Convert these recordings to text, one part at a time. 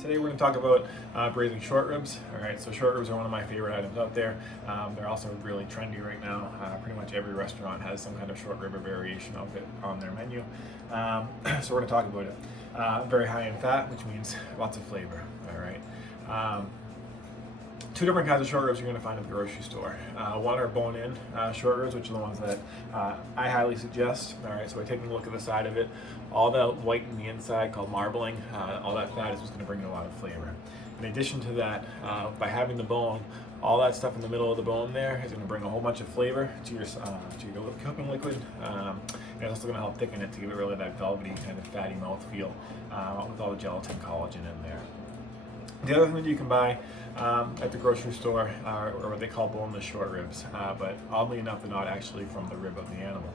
Today we're going to talk about braising short ribs. All right, so short ribs are one of my favorite items out there. They're also really trendy right now. Pretty much every restaurant has some kind of short rib or variation of it on their menu. So we're going to talk about it. Very high in fat, which means lots of flavor. All right. Two different kinds of short ribs you're going to find at the grocery store. One are bone-in short ribs, which are the ones that I highly suggest. All right, so we're taking a look at the side of it. All that white in the inside, called marbling, all that fat is what's going to bring you a lot of flavor. In addition to that, by having the bone, all that stuff in the middle of the bone there is going to bring a whole bunch of flavor to your cooking liquid. And it's also going to help thicken it to give it really that velvety kind of fatty mouthfeel with all the gelatin collagen in there. The other thing that you can buy at the grocery store are what they call boneless short ribs, but oddly enough, they're not actually from the rib of the animal.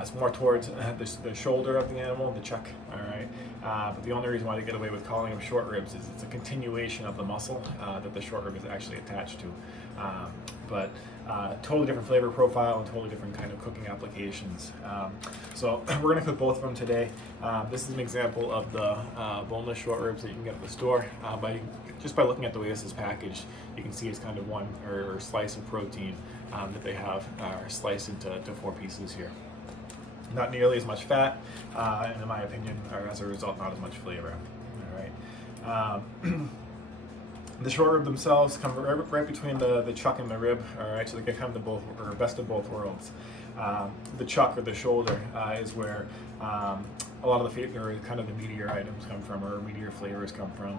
It's more towards the shoulder of the animal, the chuck, all right? But the only reason why they get away with calling them short ribs is it's a continuation of the muscle that the short rib is actually attached to. But totally different flavor profile and totally different kind of cooking applications. So we're gonna cook both of them today. This is an example of the boneless short ribs that you can get at the store. Just by looking at the way this is packaged, you can see it's kind of one or slice of protein that they have sliced into 4 pieces here. Not nearly as much fat, and in my opinion, or as a result, not as much flavor. All right. The short rib themselves come right between the chuck and the rib. All right, so they get kind of the best of both worlds. The chuck or the shoulder is where a lot of the kind of the meatier items come from, or meatier flavors come from.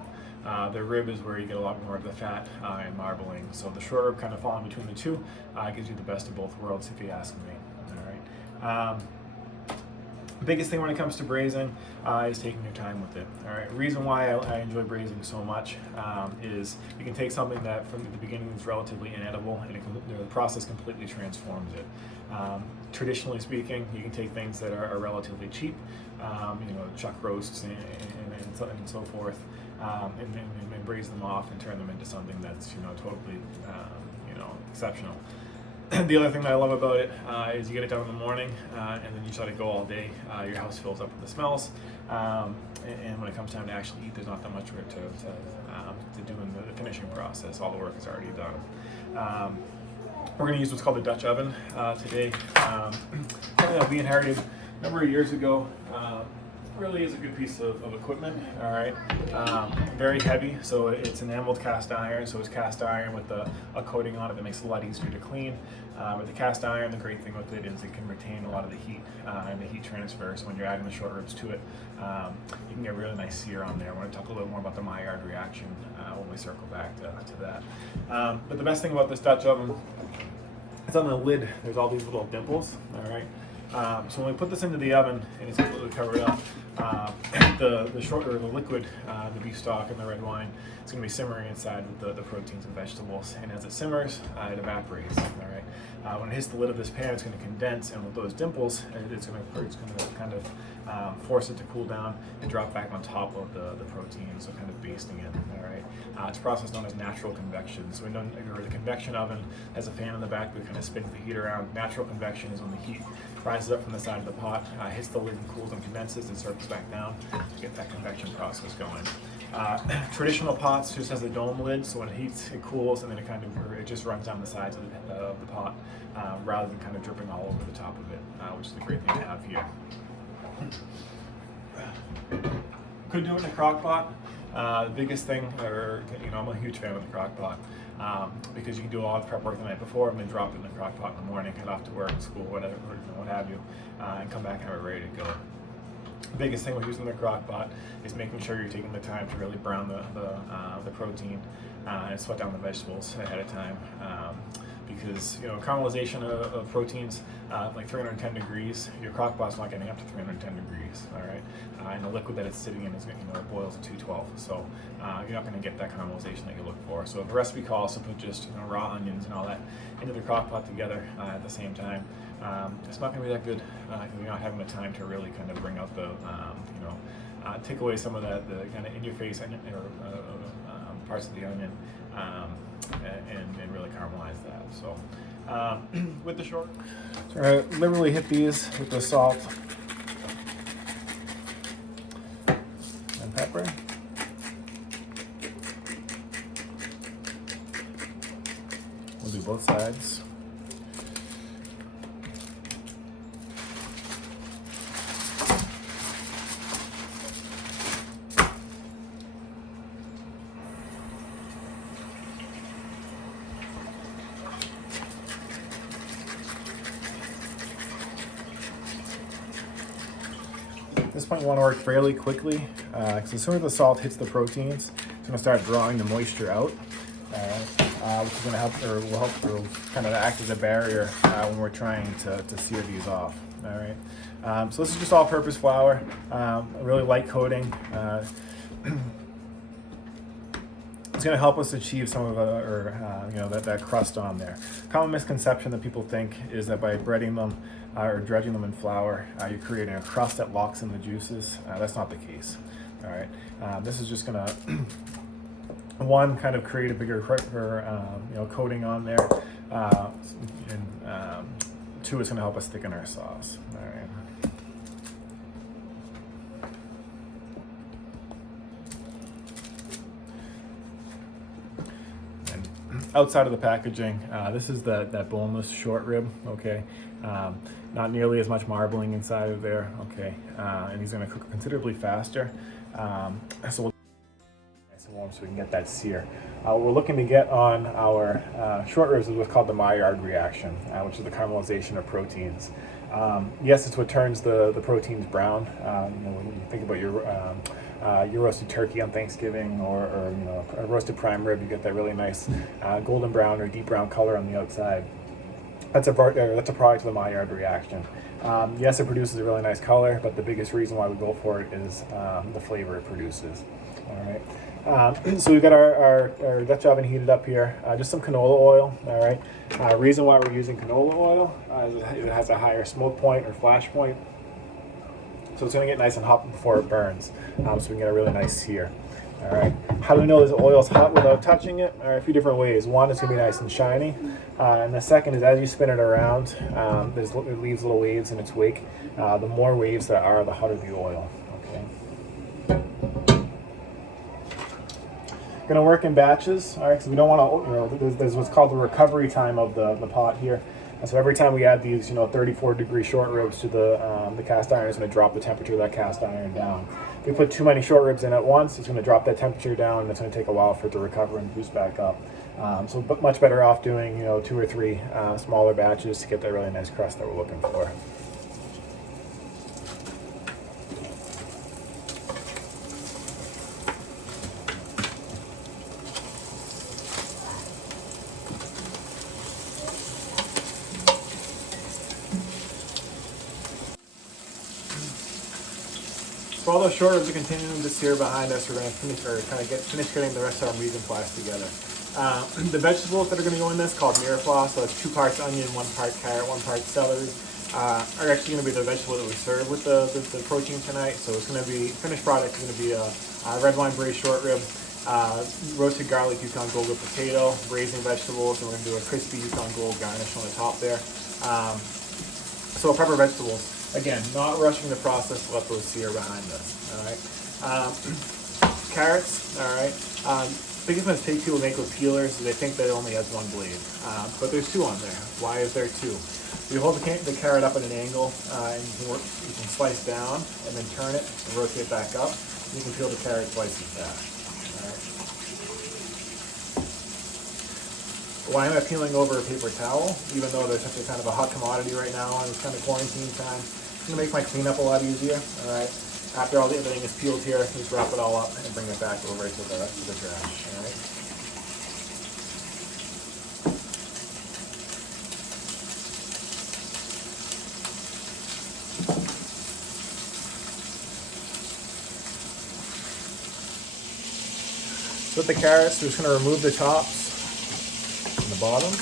The rib is where you get a lot more of the fat and marbling. So the short rib kind of falling between the two gives you the best of both worlds, if you ask me. All right. The biggest thing when it comes to braising is taking your time with it. All right. Reason why I enjoy braising so much is you can take something that from the beginning is relatively inedible, and the process completely transforms it. Traditionally speaking, you can take things that are relatively cheap, chuck roasts and so forth, and braise them off and turn them into something that's totally exceptional. The other thing that I love about it is you get it done in the morning, and then you just let it go all day. Your house fills up with the smells, and when it comes time to actually eat, there's not that much work to do in the finishing process. All the work is already done. We're going to use what's called the Dutch oven today. Something that we inherited a number of years ago. Really is a good piece of equipment. All right, very heavy, so it's enameled cast iron, so it's cast iron with a coating on it that makes it a lot easier to clean. With the cast iron, the great thing with it is it can retain a lot of the heat and the heat transfer, so when you're adding the short ribs to it, you can get a really nice sear on there. We're going to talk a little more about the Maillard reaction when we circle back to that. But the best thing about this Dutch oven, it's on the lid, there's all these little dimples, all right? So when we put this into the oven and it's completely covered up, the liquid, the beef stock and the red wine, it's going to be simmering inside with the proteins and vegetables. And as it simmers, it evaporates. All right. When it hits the lid of this pan, it's going to condense, and with those dimples, it's going to kind of force it to cool down and drop back on top of the protein, so kind of basting it. All right. It's a process known as natural convection. So we know the convection oven has a fan in the back that kind of spins the heat around. Natural convection is when the heat rises up from the side of the pot, hits the lid and cools and condenses and circles back down to get that convection process going. Traditional pots just has a dome lid, so when it heats, it cools, and then it just runs down the sides of the pot rather than kind of dripping all over the top of it, which is the great thing to have here. Could do it in a crock pot. The biggest thing, I'm a huge fan of the crock pot because you can do a lot of prep work the night before and then drop it in the crock pot in the morning, head off to work, school, whatever, what have you, and come back and have it ready to go. The biggest thing with using the crock pot is making sure you're taking the time to really brown the protein and sweat down the vegetables ahead of time. Because caramelization of proteins like 310 degrees, your crock pot's not getting up to 310 degrees, all right? And the liquid that it's sitting in is it boils at 212, so you're not going to get that caramelization that you look for. So if the recipe calls to put just raw onions and all that into the crock pot together at the same time, it's not going to be that good. You're not having the time to really kind of bring out the take away some of the kind of in-your-face parts of the onion. And really caramelize that. So with the short, so I liberally hit these with the salt and pepper. We'll do both sides. At this point, you want to work fairly quickly because as soon as the salt hits the proteins, it's going to start drawing the moisture out, which is going to help, or will kind of act as a barrier when we're trying to sear these off. All right. So this is just all-purpose flour, a really light coating. It's going to help us achieve some of that crust on there. Common misconception that people think is that by breading them or dredging them in flour, you're creating a crust that locks in the juices. That's not the case. All right, this is just going to one, kind of create a bigger coating on there, and two, it's going to help us thicken our sauce. All right. Outside of the packaging, this is that boneless short rib, okay? Not nearly as much marbling inside of there, okay? And he's gonna cook considerably faster. So we'll nice and warm so we can get that sear. What we're looking to get on our short ribs is what's called the Maillard reaction, which is the caramelization of proteins. Yes, it's what turns the proteins brown. When you think about your roasted turkey on Thanksgiving, or a roasted prime rib, you get that really nice golden brown or deep brown color on the outside. That's a product of the Maillard reaction. Yes, it produces a really nice color, but the biggest reason why we go for it is the flavor it produces. All right. So we've got our Dutch oven heated up here. Just some canola oil. All right. Reason why we're using canola oil is it has a higher smoke point or flash point. So it's going to get nice and hot before it burns, so we can get a really nice sear. All right. How do we know this oil is hot without touching it? All right, a few different ways. One, it's going to be nice and shiny, and the second is as you spin it around, it leaves little waves in its wake. The more waves there are, the hotter the oil. Okay. Going to work in batches. All right, because we don't want to. There's what's called the recovery time of the pot here. And so every time we add these, 34-degree short ribs to the cast iron, it's going to drop the temperature of that cast iron down. If we put too many short ribs in at once, it's going to drop that temperature down, and it's going to take a while for it to recover and boost back up. So much better off doing, 2 or 3 smaller batches to get that really nice crust that we're looking for. So all those short ribs are continuing to sear behind us. We're going to finish getting the rest of our mise en place together. The vegetables that are going to go in this, called mirepoix, so it's 2 parts onion, 1 part carrot, 1 part celery, are actually going to be the vegetable that we serve with the protein tonight. So it's going to be, finished product is going to be a red wine braised short rib, roasted garlic Yukon Gold with potato, braising vegetables, and we're going to do a crispy Yukon Gold garnish on the top there. So pepper vegetables. Again, not rushing the process to let those sear behind us. All right. Carrots. All right. Biggest mistake people make with peelers is they think that it only has 1 blade, but there's 2 on there. Why is there 2? You hold the carrot up at an angle, and you can slice down and then turn it and rotate back up. You can peel the carrot twice as fast. All right. Why am I peeling over a paper towel, even though there's such a kind of a hot commodity right now and it's kind of quarantine time? It's going to make my cleanup a lot easier. All right. After everything is peeled here, just wrap it all up and bring it back over to the trash. All right. So with the carrots, we're just going to remove the tops and the bottom.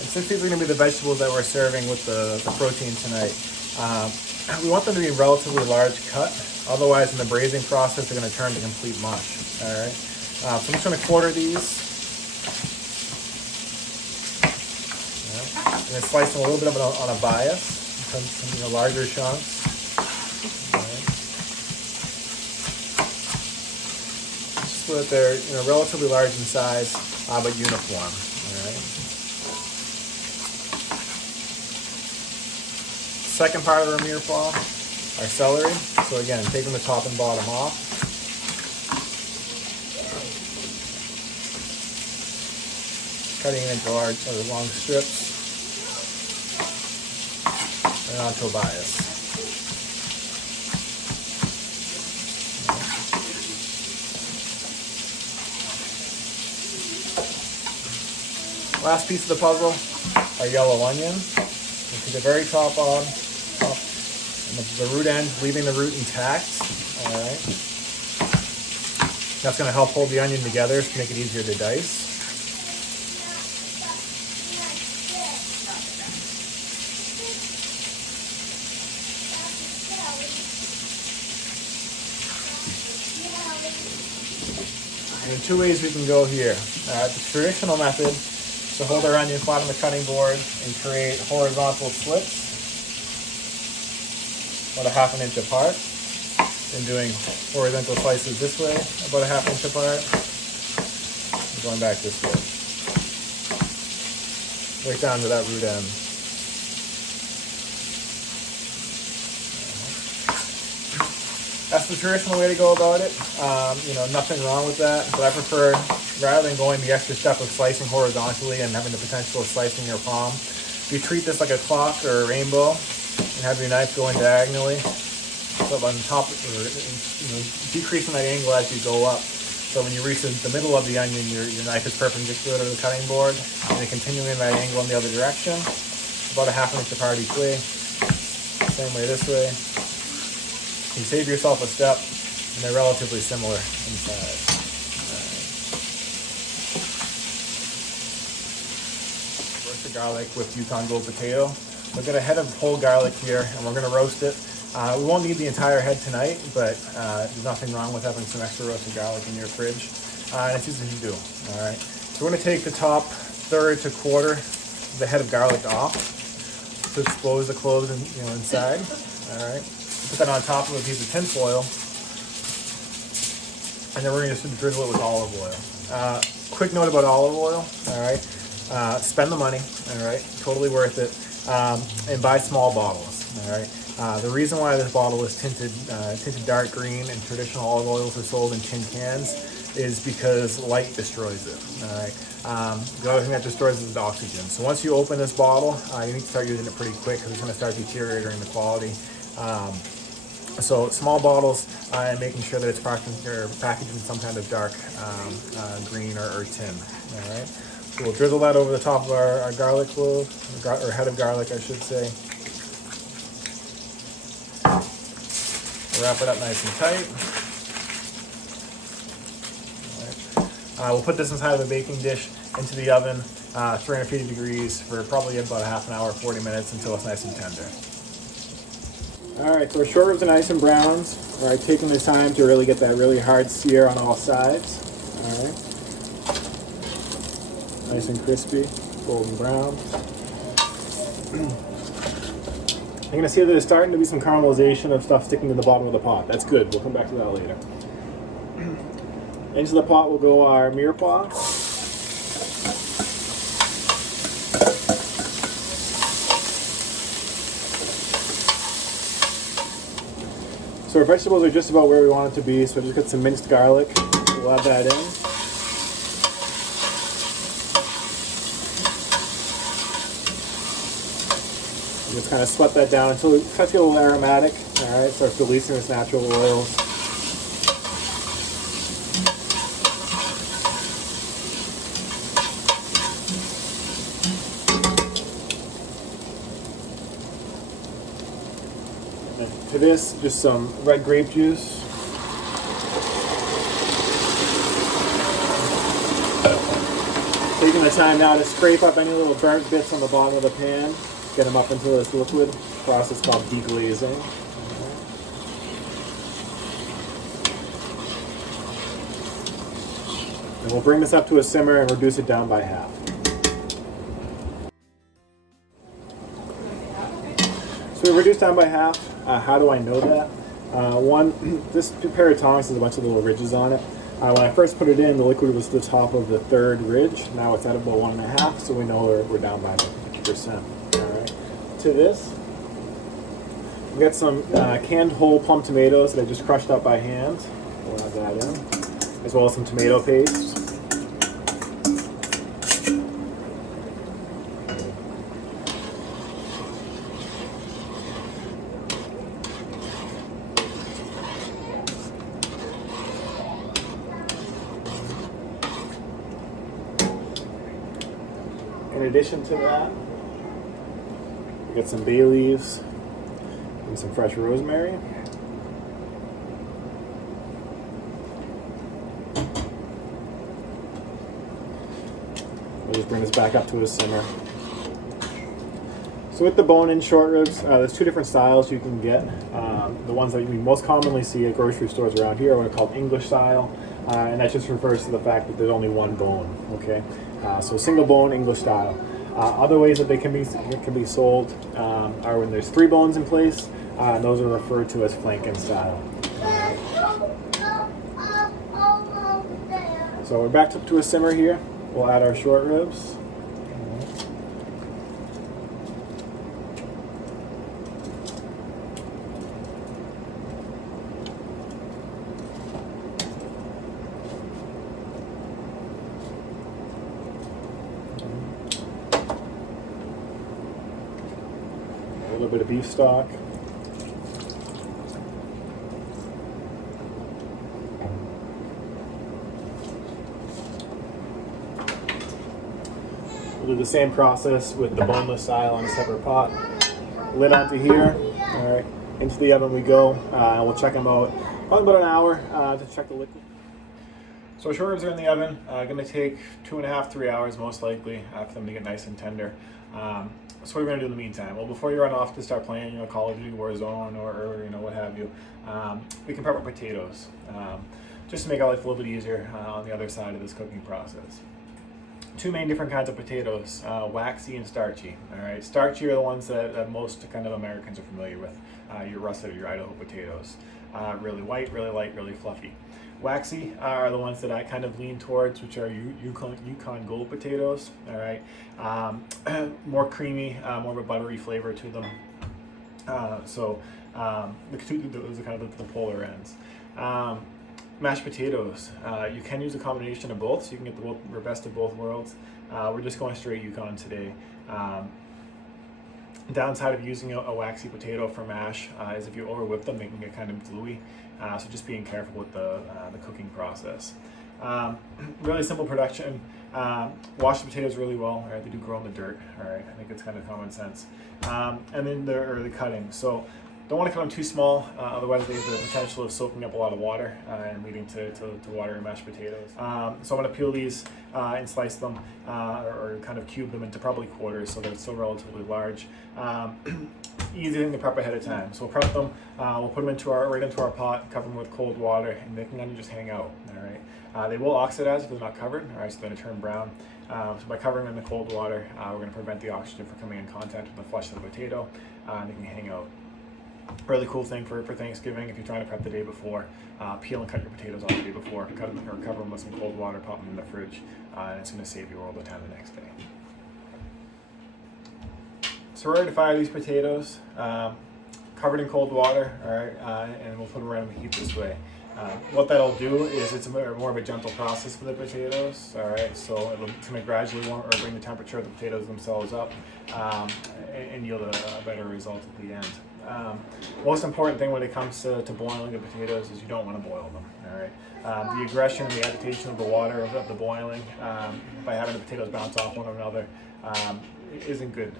And since these are going to be the vegetables that we're serving with the protein tonight, we want them to be relatively large cut. Otherwise, in the braising process, they're going to turn to complete mush. All right. So I'm just going to quarter these. And then slice them a little bit on a bias, some larger chunks. Right. so that they're relatively large in size, but uniform. All right. Second part of our mirepoix, our celery. So again, taking the top and bottom off. Cutting it into large or long strips. And onto a bias. Last piece of the puzzle, our yellow onion. We'll take the very top on, and the root end, leaving the root intact. All right. That's going to help hold the onion together to make it easier to dice. And two ways we can go here. The traditional method, to hold our onion flat on the cutting board and create horizontal slits about a ½ inch apart, and doing horizontal slices this way about a ½ inch apart, and going back this way, right down to that root end. That's the traditional way to go about it. Nothing wrong with that, but I prefer, rather than going the extra step of slicing horizontally and having the potential of slicing your palm, you treat this like a clock or a rainbow and have your knife going diagonally. So on the top, decreasing that angle as you go up. So when you reach the middle of the onion, your knife is perpendicular to the cutting board, and then continuing that angle in the other direction, about a ½ inch apart each way. Same way this way. You save yourself a step, and they're relatively similar in size. Roasted garlic with Yukon gold potato. We've got a head of whole garlic here, and we're going to roast it. We won't need the entire head tonight, but there's nothing wrong with having some extra roasted garlic in your fridge. And it's easy to do. All right. So we're going to take the top third to quarter of the head of garlic off to expose the cloves inside. All right. Put that on top of a piece of tin foil, and then we're going to just drizzle it with olive oil. Quick note about olive oil, all right? Spend the money, all right? Totally worth it, and buy small bottles, all right? The reason why this bottle is tinted dark green and traditional olive oils are sold in tin cans is because light destroys it, all right? The other thing that destroys it is the oxygen. So once you open this bottle, you need to start using it pretty quick because it's going to start deteriorating the quality. So small bottles, and making sure that it's packaged in some kind of dark green or tin. All right. So we'll drizzle that over the top of our garlic clove, or head of garlic, I should say. Wrap it up nice and tight. All right. We'll put this inside of a baking dish into the oven, 350 degrees for probably about a ½ an hour, 40 minutes until it's nice and tender. All right, so our short ribs are nice and browns. All right, taking the time to really get that really hard sear on all sides. All right, nice and crispy, golden brown. I'm gonna see that there's starting to be some caramelization of stuff sticking to the bottom of the pot. That's good. We'll come back to that later. Into the pot will go our mirepoix. So our vegetables are just about where we want it to be, so I just got some minced garlic. We'll add that in. And just kind of sweat that down until it starts to get a little aromatic. All right, starts releasing its natural oils. To this, just some red grape juice. Taking the time now to scrape up any little burnt bits on the bottom of the pan, get them up into this liquid. Process called deglazing. And we'll bring this up to a simmer and reduce it down by half. So we reduced down by half. How do I know that? One, this pair of tongs has a bunch of little ridges on it. When I first put it in, the liquid was to the top of the third ridge. Now it's at about 1.5, so we know we're down by 50%. All right. To this, we got some canned whole plum tomatoes that I just crushed up by hand. We'll add that in, as well as some tomato paste. In addition to that, we got some bay leaves and some fresh rosemary. We'll just bring this back up to a simmer. So with the bone-in short ribs, there's two different styles you can get. The ones that we most commonly see at grocery stores around here are what are called English style, and that just refers to the fact that there's only one bone. Okay, so single bone English style. Other ways that they can be sold are when there's 3 bones in place, and those are referred to as flanken style. So we're back up to a simmer here. We'll add our short ribs. A little bit of beef stock. We'll do the same process with the boneless style on a separate pot. Lid onto here. All right, into the oven we go. We'll check them out probably about an hour to check the liquid. So short ribs are in the oven. Going to take 2.5 to 3 hours most likely for them to get nice and tender. So what are we going to do in the meantime? Well, before you run off to start playing, Call of Duty Warzone or what have you, we can prep our potatoes just to make our life a little bit easier on the other side of this cooking process. 2 main different kinds of potatoes, waxy and starchy. All right, starchy are the ones that most kind of Americans are familiar with. Your russet or your Idaho potatoes, really white, really light, really fluffy. Waxy are the ones that I kind of lean towards, which are Yukon Gold potatoes. All right, more creamy, more of a buttery flavor to them. Those are kind of the polar ends. Mashed potatoes, you can use a combination of both, so you can get the best of both worlds. We're just going straight Yukon today. Downside of using a waxy potato for mash is if you over whip them, they can get kind of gluey. So just being careful with the cooking process. Really simple production. Wash the potatoes really well. All right, they do grow in the dirt. All right, I think it's kind of common sense. And then the cutting. So don't want to cut them too small, otherwise they have the potential of soaking up a lot of water and leading to watery mashed potatoes. So I'm going to peel these and slice them or kind of cube them into probably quarters so they're still relatively large. Easy thing to prep ahead of time. So we'll prep them, we'll put them right into our pot, cover them with cold water, and they can kind of just hang out. All right. They will oxidize if they're not covered. All right, so they're going to turn brown. So by covering them in the cold water, we're going to prevent the oxygen from coming in contact with the flesh of the potato, and they can hang out. Really cool thing for Thanksgiving if you're trying to prep the day before. Peel and cut your potatoes off the day before. Cut them or cover them with some cold water, pop them in the fridge, and it's going to save you a world of time the next day. So we're ready to fire these potatoes, covered in cold water, all right, and we'll put them right on the heat this way. What that'll do is it's more of a gentle process for the potatoes, all right, so it'll kind of gradually bring the temperature of the potatoes themselves up and yield a better result at the end. Most important thing when it comes to boiling the potatoes is you don't want to boil them, all right. The aggression and the agitation of the water of the boiling by having the potatoes bounce off one another isn't good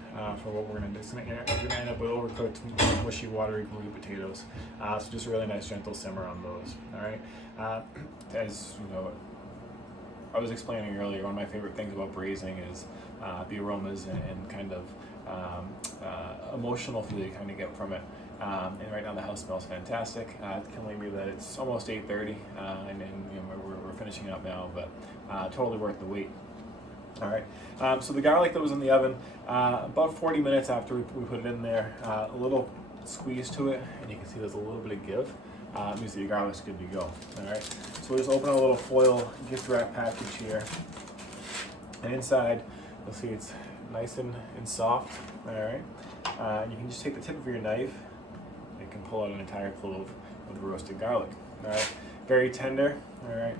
for what we're going to do. You're going to end up with overcooked, mushy, watery, gluey potatoes. So just a really nice gentle simmer on those, all right. As you know, I was explaining earlier, one of my favorite things about braising is the aromas and kind of emotional feel you kind of get from it. And right now the house smells fantastic. Can leave me that it's almost 8:30, and we're finishing up now, but totally worth the wait. All right. So the garlic that was in the oven, about 40 minutes after we put it in there, a little squeeze to it, and you can see there's a little bit of give. means that your garlic's good to go. All right, so we'll just open a little foil gift wrap package here, and inside you'll see it's nice and soft. All right, and you can just take the tip of your knife and can pull out an entire clove of the roasted garlic. All right, very tender. All right,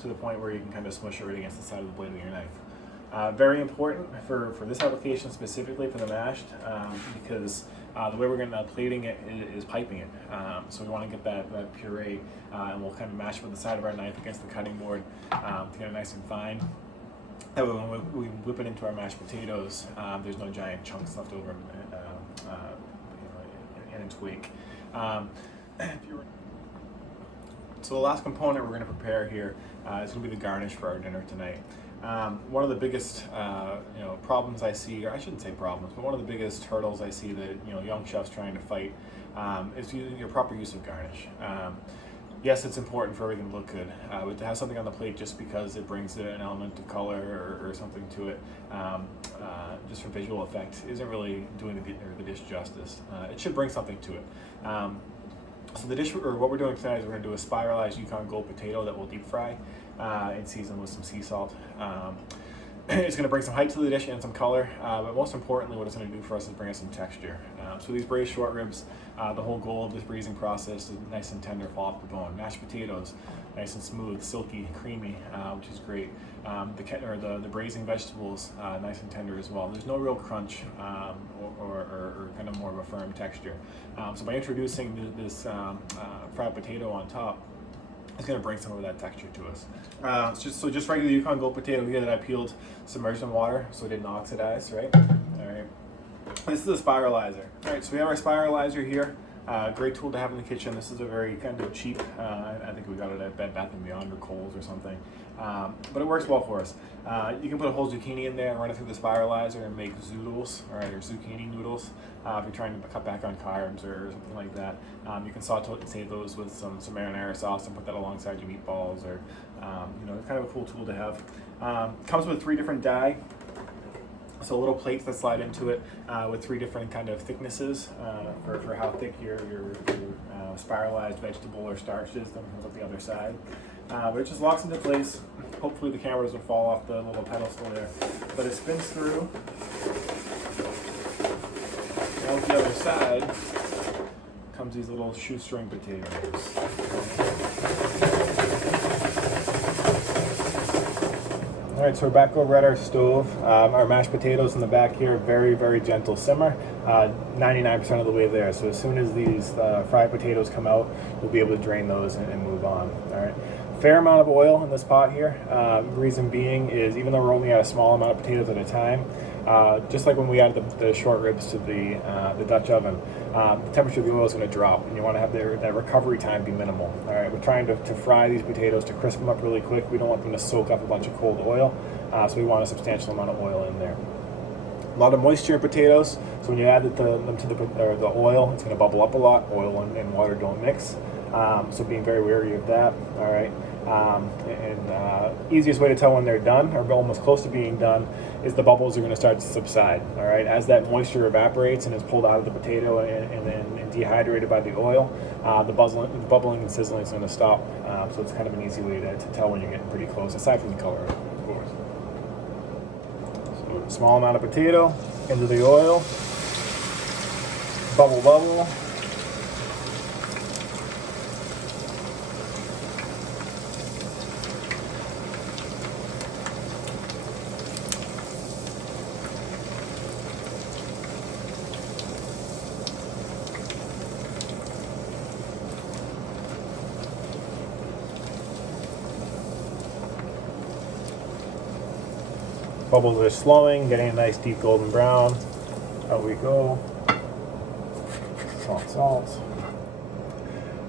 to the point where you can kind of smush it right against the side of the blade of your knife. Very important for this application specifically for the mashed, because the way we're going to plating it is piping it. So we want to get that puree, and we'll kind of mash it with the side of our knife against the cutting board to get it nice and fine. That way when we whip it into our mashed potatoes, there's no giant chunks left over in its wake. So the last component we're going to prepare here is going to be the garnish for our dinner tonight. One of the biggest problems I see, or I shouldn't say problems, but one of the biggest hurdles I see that young chefs trying to fight is using your proper use of garnish. Yes, it's important for everything to look good, but to have something on the plate just because it brings an element of color or something to it, just for visual effect, isn't really doing the dish justice. It should bring something to it. So the dish, or what we're doing tonight, is we're going to do a spiralized Yukon Gold potato that we'll deep fry and season with some sea salt. It's going to bring some height to the dish and some color, but most importantly, what it's going to do for us is bring us some texture. So these braised short ribs, the whole goal of this braising process is nice and tender, fall off the bone. Mashed potatoes, nice and smooth, silky, creamy, which is great. The braising vegetables, nice and tender as well. There's no real crunch or kind of more of a firm texture. So by introducing this fried potato on top, it's going to bring some of that texture to us. Just regular Yukon Gold potato here that I peeled, submerged in water so it didn't oxidize, right? All right. This is a spiralizer. All right, so we have our spiralizer here. Great tool to have in the kitchen. This is a very kind of cheap, I think we got it at Bed Bath & Beyond or Kohl's or something. But it works well for us. You can put a whole zucchini in there and run it through the spiralizer and make zoodles, or zucchini noodles. If you're trying to cut back on carbs or something like that, you can saute those with some marinara sauce and put that alongside your meatballs, or it's kind of a cool tool to have. Comes with 3 different die. So little plates that slide into it with 3 different kind of thicknesses for how thick your spiralized vegetable or starch is that comes up the other side. But it just locks into place. Hopefully the camera doesn't fall off the little pedestal there. But it spins through. And with the other side comes these little shoestring potatoes. All right, so we're back over at our stove. Our mashed potatoes in the back here, very, very gentle simmer, 99% of the way there. So as soon as these fried potatoes come out, we'll be able to drain those and move on. All right, fair amount of oil in this pot here. Reason being is even though we're only at a small amount of potatoes at a time, just like when we added the short ribs to the Dutch oven, the temperature of the oil is going to drop, and you want to have that recovery time be minimal. All right, we're trying to fry these potatoes to crisp them up really quick. We don't want them to soak up a bunch of cold oil, so we want a substantial amount of oil in there. A lot of moisture in potatoes, so when you add them to the oil, it's going to bubble up a lot. Oil and water don't mix, so being very wary of that. All right. Easiest way to tell when they're done, or almost close to being done, is the bubbles are going to start to subside. All right, as that moisture evaporates and is pulled out of the potato and dehydrated by the oil, the bubbling and sizzling is going to stop. So it's kind of an easy way to tell when you're getting pretty close, aside from the color, of course. So a small amount of potato into the oil, bubble. Bubbles are slowing, getting a nice deep golden brown. Out we go. Salt.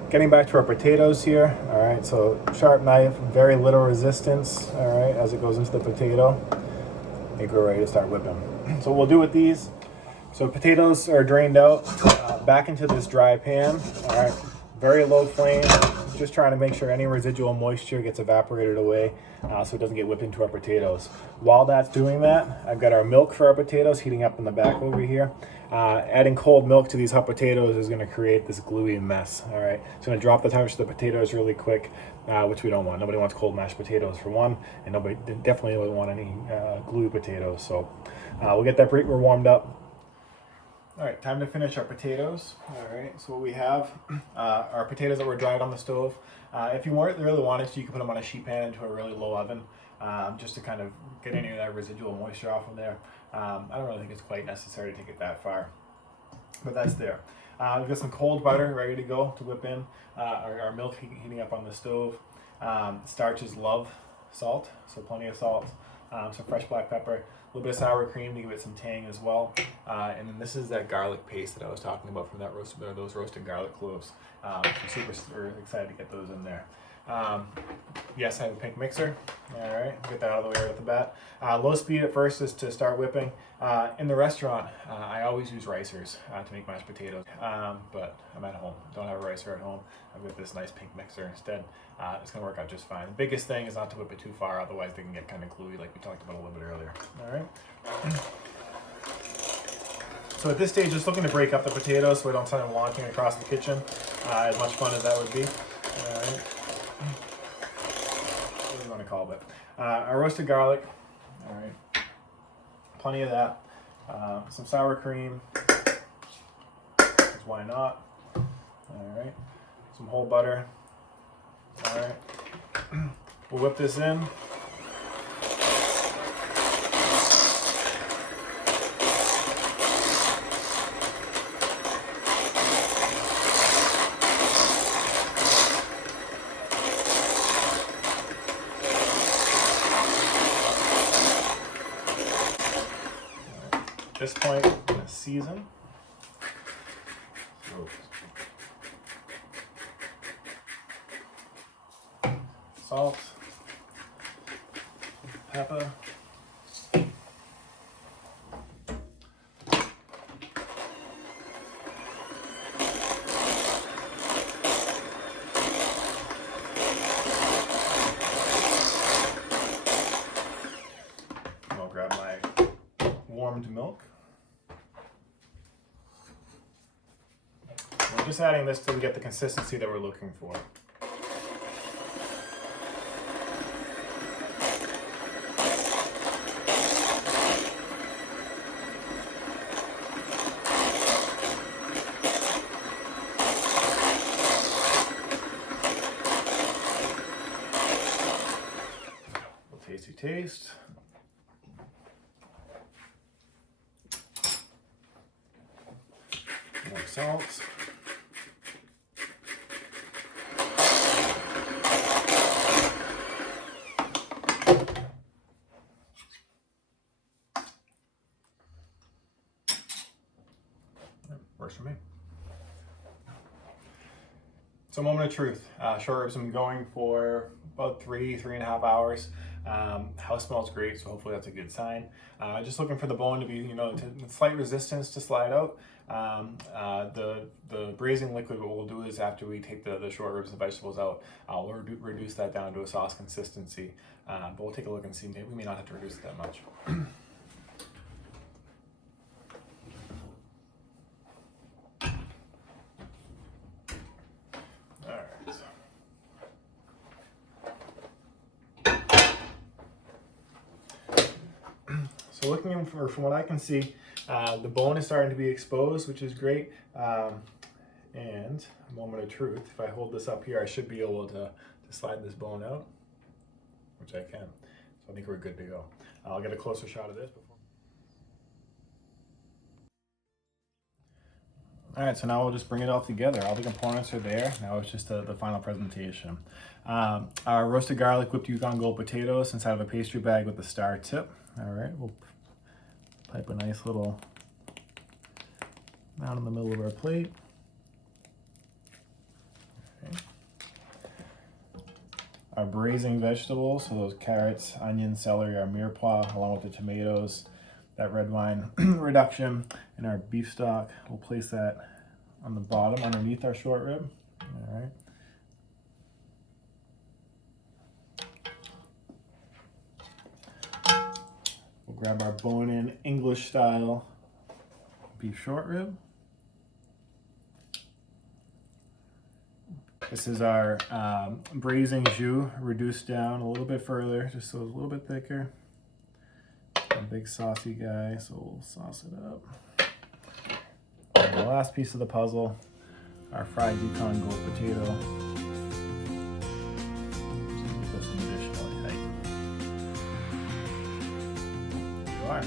Getting back to our potatoes here. All right, so sharp knife, very little resistance. All right, as it goes into the potato, I think we're ready to start whipping. So what we'll do with these, so potatoes are drained out, back into this dry pan. All right, Very low flame, just trying to make sure any residual moisture gets evaporated away so it doesn't get whipped into our potatoes. While that's doing that, I've got our milk for our potatoes heating up in the back over here. Adding cold milk to these hot potatoes is going to create this gluey mess. All right, it's going to drop the temperature of the potatoes really quick, which we don't want. Nobody wants cold mashed potatoes for one, and nobody definitely doesn't want any gluey potatoes. So we'll get that we're warmed up. All right, time to finish our potatoes. All right, so what we have are potatoes that were dried on the stove. If you really wanted to, you could put them on a sheet pan into a really low oven, just to kind of get any of that residual moisture off of there. I don't really think it's quite necessary to take it that far, but that's there. We've got some cold butter ready to go to whip in, our milk heating up on the stove. Starches love salt, so plenty of salt, some fresh black pepper, a little bit of sour cream to give it some tang as well. And then this is that garlic paste that I was talking about from those roasted garlic cloves. I'm super excited to get those in there. Yes, I have a pink mixer. All right, get that out of the way right off the bat. Low speed at first is to start whipping. In the restaurant, I always use ricers to make mashed potatoes, but I'm at home. Don't have a ricer at home. I've got this nice pink mixer instead. It's gonna work out just fine. The biggest thing is not to whip it too far, otherwise they can get kind of gluey like we talked about a little bit earlier. All right. So at this stage, just looking to break up the potatoes so we don't send them launching across the kitchen. As much fun as that would be. All right. What do you want to call it? Our roasted garlic. All right. Plenty of that. Some sour cream. Why not? All right. Some whole butter. All right. We'll whip this in. At this point, I'm going to season. Salt, pepper, I'll grab my warmed milk. We're just adding this till we get the consistency that we're looking for. Tasty taste. More salt. Works for me. So moment of truth. Short ribs have been going for about 3.5 hours. House smells great, so hopefully that's a good sign. Just looking for the bone to be, slight resistance to slide out. The braising liquid, what we'll do is after we take the short ribs and vegetables out, I'll reduce that down to a sauce consistency. But we'll take a look and see. Maybe we may not have to reduce it that much. So looking from what I can see, the bone is starting to be exposed, which is great. And a moment of truth, if I hold this up here, I should be able to slide this bone out, which I can. So I think we're good to go. I'll get a closer shot of this before. All right, so now we'll just bring it all together. All the components are there. Now it's just the final presentation. Our roasted garlic whipped Yukon Gold potatoes inside of a pastry bag with the star tip. All right, we'll pipe a nice little down in the middle of our plate. Okay. Our braising vegetables, so those carrots, onions, celery, our mirepoix, along with the tomatoes, that red wine reduction, and our beef stock. We'll place that on the bottom underneath our short rib. All right. We'll grab our bone-in English style beef short rib. This is our braising jus reduced down a little bit further, just so it's a little bit thicker. A big saucy guy, so we'll sauce it up. And the last piece of the puzzle, our fried Yukon gold potato. Put some additional height. There you are.